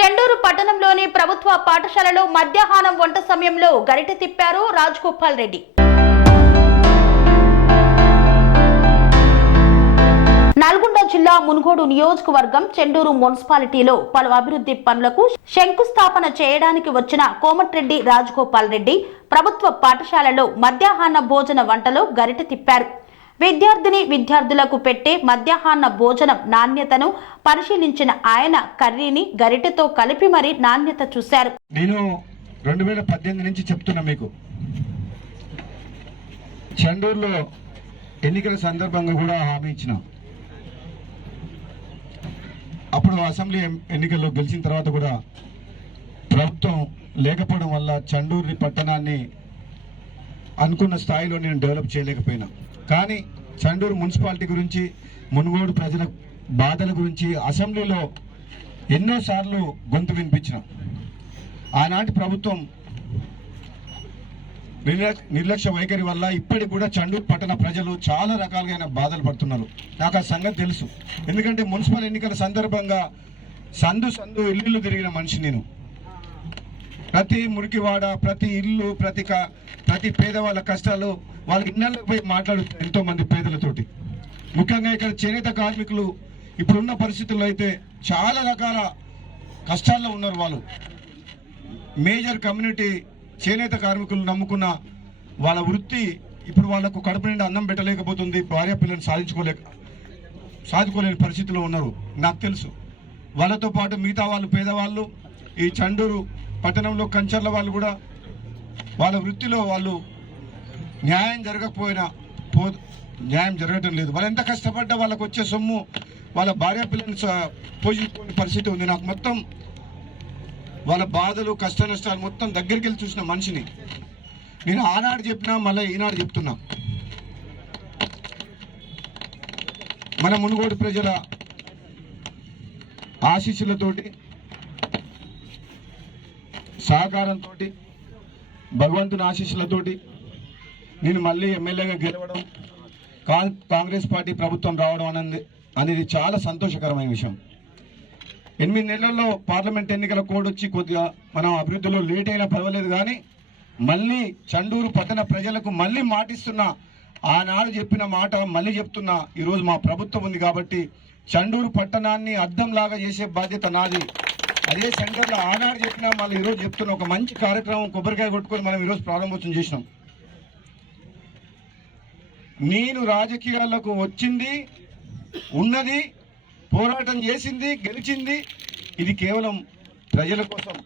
చెండూరు పట్టణంలోని ప్రభుత్వ పాఠశాలలో మధ్యాహ్నం వంట సమయంలో గరిట తిప్పారు రాజ్గోపాల్ రెడ్డి. నల్గొండ జిల్లా మునుగోడు నియోజకవర్గం చెండూరు మున్సిపాలిటీలో పలు అభివృద్ధి పనులకు శంకుస్థాపన చేయడానికి వచ్చిన కోమటిరెడ్డి రాజగోపాల్ రెడ్డి ప్రభుత్వ పాఠశాలలో మధ్యాహ్న భోజన వంటలో గరిట తిప్పారు. విద్యార్థిని విద్యార్థులకు పెట్టే మధ్యాహ్న భోజనం నాణ్యతను పరిశీలించిన ఆయన కర్రీని గరిటెతో కలిపి మరీ నాణ్యత చూశారు. నేను రెండు వేల పద్దెనిమిది నుంచి చెప్తున్నా మీకు. చండూరులో ఎన్నికల సందర్భంగా కూడా హామీ ఇచ్చిన. అప్పుడు అసెంబ్లీ ఎన్నికల్లో గెలిచిన తర్వాత కూడా ప్రభుత్వం లేకపోవడం వల్ల చండూరు పట్టణాన్ని అనుకున్న స్థాయిలో నేను డెవలప్ చేయలేకపోయినా. కానీ చండూరు మున్సిపాలిటీ గురించి మునుగోడు ప్రజల బాధల గురించి అసెంబ్లీలో ఎన్నోసార్లు గొంతు వినిపించినాం. ఆనాటి ప్రభుత్వం నిర్లక్ష్య వైఖరి వల్ల ఇప్పటికి కూడా చండూరు పట్టణ ప్రజలు చాలా రకాలుగా బాధలు పడుతున్నారు. నాకు ఆ సంగతి తెలుసు. ఎందుకంటే మున్సిపల్ ఎన్నికల సందర్భంగా సందు సందు ఇల్లు తిరిగిన మనిషి నేను. ప్రతి మురికివాడ ప్రతి ఇల్లు ప్రతి ప్రతి పేదవాళ్ళ కష్టాలు వాళ్ళ ఇళ్ళకి పోయి మాట్లాడుతారు ఎంతో మంది పేదలతోటి. ముఖ్యంగా ఇక్కడ చేనేత కార్మికులు ఇప్పుడున్న పరిస్థితుల్లో అయితే చాలా రకాల కష్టాల్లో ఉన్నారు వాళ్ళు. మేజర్ కమ్యూనిటీ చేనేత కార్మికులు నమ్ముకున్న వాళ్ళ వృత్తి ఇప్పుడు వాళ్ళకు కడుపు నిండా అన్నం పెట్టలేకపోతుంది భార్య పిల్లలు సాధించుకోలేక సాధుకోలేని పరిస్థితిలో ఉన్నారు. నాకు తెలుసు. వాళ్ళతో పాటు మిగతా వాళ్ళు పేదవాళ్ళు ఈ చండూరు పట్టణంలో కంచర్ల వాళ్ళు కూడా వాళ్ళ వృత్తిలో వాళ్ళు న్యాయం జరగకపోయినా పో న్యాయం జరగటం లేదు. వాళ్ళు ఎంత కష్టపడ్డా వాళ్ళకు వచ్చే సొమ్ము వాళ్ళ భార్య పిల్లల్ని స- పోషించుకునే పరిస్థితి ఉంది. నాకు మొత్తం వాళ్ళ బాధలు కష్ట నష్టాలు మొత్తం దగ్గరికి వెళ్ళి చూసిన మనిషిని. నేను ఆనాడు చెప్పినా మళ్ళీ ఈనాడు చెప్తున్నా. మన మునుగోడు ప్రజల ఆశీస్సులతోటి సహకారంతో భగవంతుని ఆశీస్సులతోటి నేను మళ్ళీ ఎమ్మెల్యేగా గెలవడం కా- కాంగ్రెస్ పార్టీ ప్రభుత్వం రావడం అనేది అనేది చాలా సంతోషకరమైన విషయం. ఎనిమిది నెలల్లో పార్లమెంట్ ఎన్నికల కోడ్ వచ్చి కొద్దిగా మనం అభివృద్ధిలో లేట్ అయినా పర్వాలేదు కానీ మళ్ళీ చండూరు పట్టణ ప్రజలకు మళ్ళీ మాటిస్తున్నా ఆనాడు చెప్పిన మాట మళ్ళీ చెప్తున్నా ఈరోజు మా ప్రభుత్వం ఉంది కాబట్టి చండూరు పట్టణాన్ని అద్దంలాగా చేసే బాధ్యత నాది. అదే సెంటర్లో ఆనాడు చెప్పినా మళ్ళీ ఈరోజు చెప్తున్న ఒక మంచి కార్యక్రమం కొబ్బరికాయ కొట్టుకొని మనం ఈరోజు ప్రారంభోత్సవం చేసినాం. నేను రాజకీయాలకు వచ్చింది ఉన్నది పోరాటం చేసింది గెలిచింది. ఇది కేవలం ప్రజల కోసం.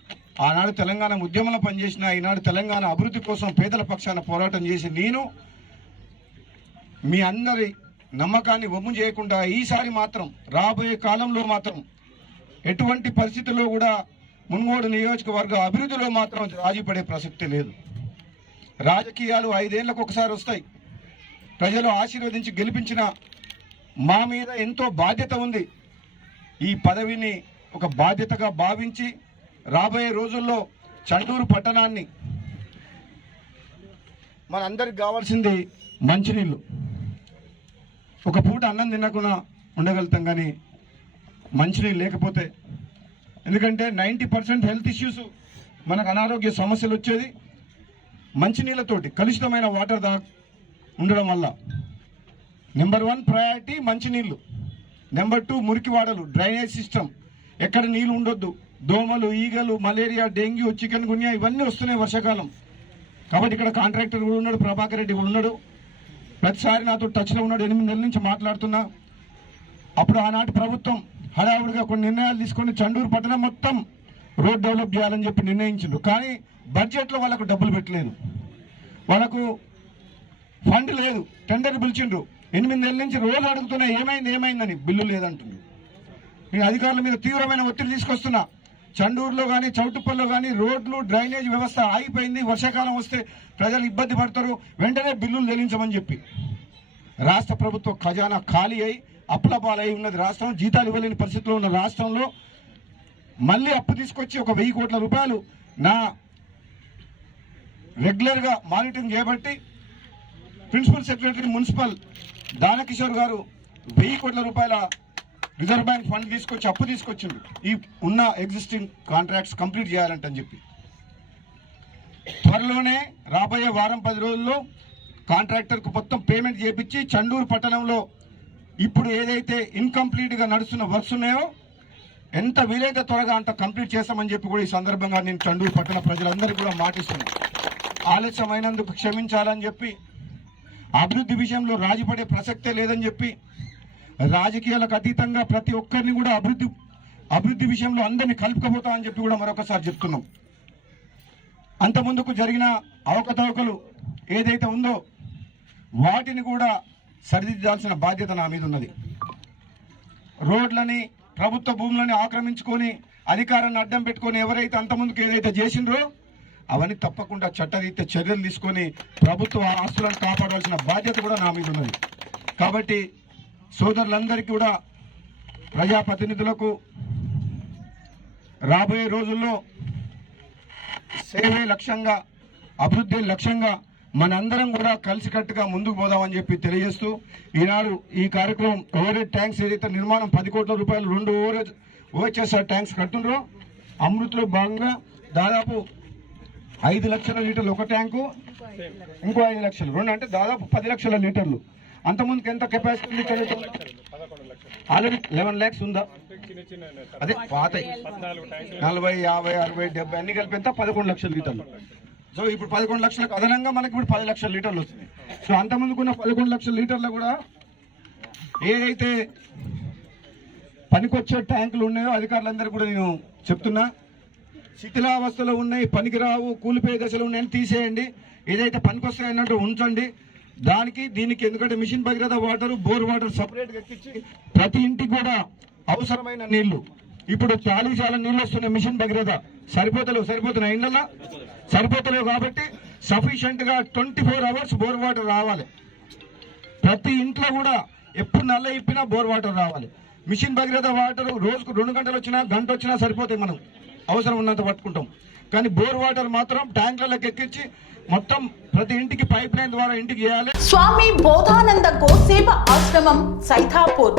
ఆనాడు తెలంగాణ ఉద్యమంలో పనిచేసిన ఈనాడు తెలంగాణ అభివృద్ధి కోసం పేదల పక్షాన పోరాటం చేసి నేను మీ అందరి నమ్మకాన్ని వమ్ము చేయకుండా ఈసారి మాత్రం రాబోయే కాలంలో మాత్రం ఎటువంటి పరిస్థితుల్లో కూడా మున్గోడు నియోజకవర్గ అభివృద్ధిలో మాత్రం రాజీపడే ప్రసక్తి లేదు. రాజకీయాలు ఐదేళ్ళకు ఒకసారి వస్తాయి. ప్రజలు ఆశీర్వదించి గెలిపించిన మా మీద ఎంతో బాధ్యత ఉంది. ఈ పదవిని ఒక బాధ్యతగా భావించి రాబోయే రోజుల్లో చండూరు పట్టణాన్ని మనందరికి కావాల్సింది మంచినీళ్ళు. ఒక పూట అన్నం తినకుండా ఉండగలుగుతాం కానీ మంచినీళ్ళు లేకపోతే. ఎందుకంటే నైంటీ పర్సెంట్ హెల్త్ ఇష్యూస్ మనకు అనారోగ్య సమస్యలు వచ్చేది. మంచినీళ్ళతోటి కలుషితమైన వాటర్ దా ఉండడం వల్ల. నెంబర్ వన్ ప్రయారిటీ మంచినీళ్ళు. నెంబర్ టూ మురికి వాడలు డ్రైనేజ్ సిస్టమ్. ఎక్కడ నీళ్ళు ఉండొద్దు. దోమలు ఈగలు మలేరియా డెంగ్యూ చికెన్ గున్యా ఇవన్నీ వస్తున్నాయి వర్షాకాలం. కాబట్టి ఇక్కడ కాంట్రాక్టర్ కూడా ఉన్నాడు ప్రభాకర్ రెడ్డి కూడా ఉన్నాడు. ప్రతిసారి నాతో టచ్లో ఉన్నాడు ఎనిమిది నెలల నుంచి మాట్లాడుతున్నా. అప్పుడు ఆనాటి ప్రభుత్వం హడావుడిగా కొన్ని నిర్ణయాలు తీసుకొని చండూరు పట్టణం మొత్తం రోడ్ డెవలప్ చేయాలని చెప్పి నిర్ణయించిండ్రు. కానీ బడ్జెట్లో వాళ్ళకు డబ్బులు పెట్టలేదు. వాళ్ళకు ఫండ్ లేదు. టెండర్ పిలిచిండ్రు. ఎనిమిది నెలల నుంచి రోజు అడుగుతున్నా ఏమైంది ఏమైందని. బిల్లు లేదంటుండ్రు. నేను అధికారుల మీద తీవ్రమైన ఒత్తిడి తీసుకొస్తున్నా. చండూరులో కానీ చౌటుప్పల్లో కానీ రోడ్లు డ్రైనేజ్ వ్యవస్థ ఆగిపోయింది. వర్షాకాలం వస్తే ప్రజలు ఇబ్బంది పడతారు. వెంటనే బిల్లులు చెల్లించమని చెప్పి. రాష్ట్ర ప్రభుత్వ ఖజానా ఖాళీ అయి అప్పుల పాలై ఉన్నది రాష్ట్రం జీతాలు ఇవ్వలేని పరిస్థితిలో ఉన్న రాష్ట్రంలో మళ్ళీ అప్పు తీసుకొచ్చి ఒక వెయ్యి కోట్ల రూపాయలు నా రెగ్యులర్గా మానిటరింగ్ చేయబట్టి ప్రిన్సిపల్ సెక్రటరీ మున్సిపల్ దానకిషోర్ గారు వెయ్యి కోట్ల రూపాయల రిజర్వ్ బ్యాంక్ ఫండ్ తీసుకొచ్చి అప్పు తీసుకొచ్చిండు. ఈ ఉన్న ఎగ్జిస్టింగ్ కాంట్రాక్ట్స్ కంప్లీట్ చేయాలంటని చెప్పి. త్వరలోనే రాబోయే వారం పది రోజుల్లో కాంట్రాక్టర్కు మొత్తం పేమెంట్ చేపించి చండూరు పట్టణంలో ఇప్పుడు ఏదైతే ఇన్కంప్లీట్గా నడుస్తున్న వర్క్స్ ఉన్నాయో ఎంత వీలైతే త్వరగా అంత కంప్లీట్ చేస్తామని చెప్పి కూడా ఈ సందర్భంగా నేను చండూరు పట్టణ ప్రజలందరికీ కూడా మాటిస్తున్నాను. ఆలస్యమైనందుకు క్షమించాలని చెప్పి అభివృద్ధి విషయంలో రాజీపడే ప్రసక్తే లేదని చెప్పి రాజకీయాలకు అతీతంగా ప్రతి ఒక్కరిని కూడా అభివృద్ధి అభివృద్ధి విషయంలో అందరినీ కలుపుకపోతామని చెప్పి కూడా మరొకసారి చెప్తున్నాం. అంత ముందుకు జరిగిన అవకతవకలు ఏదైతే ఉందో వాటిని కూడా సరిదిద్దాల్సిన బాధ్యత నా మీద ఉన్నది. రోడ్లని ప్రభుత్వ భూములని ఆక్రమించుకొని అధికారాన్ని అడ్డం పెట్టుకొని ఎవరైతే అంత ముందుకు ఏదైతే చేసిండ్రో అవన్నీ తప్పకుండా చట్టరీత్యా చర్యలు తీసుకొని ప్రభుత్వ ఆస్తులను కాపాడాల్సిన బాధ్యత కూడా నా మీద ఉన్నది. కాబట్టి సోదరులందరికీ కూడా ప్రజాప్రతినిధులకు రాబోయే రోజుల్లో సేవే లక్ష్యంగా అభివృద్ధి లక్ష్యంగా మనందరం కూడా కలిసికట్టుగా ముందుకు పోదామని చెప్పి తెలియజేస్తూ ఈనాడు ఈ కార్యక్రమం ఓవరేజ్ ట్యాంక్స్ ఏదైతే నిర్మాణం పది కోట్ల రూపాయలు రెండు ఓవరేజ్ ఓహెచ్ఎస్ఆర్ ట్యాంక్స్ కట్టుండ్రో అమృత్లో భాగంగా దాదాపు ఐదు లక్షల లీటర్లు ఒక ట్యాంకు ఇంకో ఐదు లక్షలు. రెండు అంటే దాదాపు పది లక్షల లీటర్లు. అంతకుముందుకు ఎంత కెపాసిటీ ఉంది ఆల్రెడీ లెవెన్ ల్యాక్స్ ఉందా? అదే పాత నలభై యాభై అరవై డెబ్బై అన్ని కలిపి ఎంత? పదకొండు లక్షల లీటర్లు. సో ఇప్పుడు పదకొండు లక్షలకు అదనంగా మనకి ఇప్పుడు పది లక్షల లీటర్లు వస్తుంది సో అంతముందుకున్న పదకొండు లక్షల లీటర్లు కూడా ఏదైతే పనికొచ్చే ట్యాంకులు ఉన్నాయో అధికారులందరూ కూడా నేను చెప్తున్నా. శిథిలావస్థలో ఉన్నాయి పనికిరావు కూలిపోయే దశలో ఉన్నాయని తీసేయండి. ఏదైతే పనికొస్తాయి అన్నట్టు ఉంచండి. దానికి దీనికి ఎందుకంటే mission Bhagiratha water bore water సపరేట్గా ఎక్కించి ప్రతి ఇంటికి కూడా అవసరమైన నీళ్ళు. ఇప్పుడు చాలా చాలా నీళ్ళు వస్తున్నాయి మిషన్ భగీరథ సరిపోతలేవు సరిపోతున్నాయి. ఇండ్ల సరిపోతలేవు కాబట్టి సఫిషియెంట్గా twenty four hours bore water రావాలి. ప్రతి ఇంట్లో కూడా ఎప్పుడు నల్ల ఇప్పినా బోర్ వాటర్ రావాలి. మిషన్ భగీరథ వాటర్ రోజుకు రెండు గంటలు వచ్చినా గంట వచ్చినా సరిపోతాయి మనం. అవసరం ఉన్నంత పట్టుకుంటాం. కానీ బోర్ వాటర్ మాత్రం ట్యాంకులకు ఎక్కించి మొత్తం ప్రతి ఇంటికి పైప్ లైన్ ద్వారా ఇంటికి చేయాలి స్వామి బోధానంద గోసేవ ఆశ్రమం సైతాపూర్.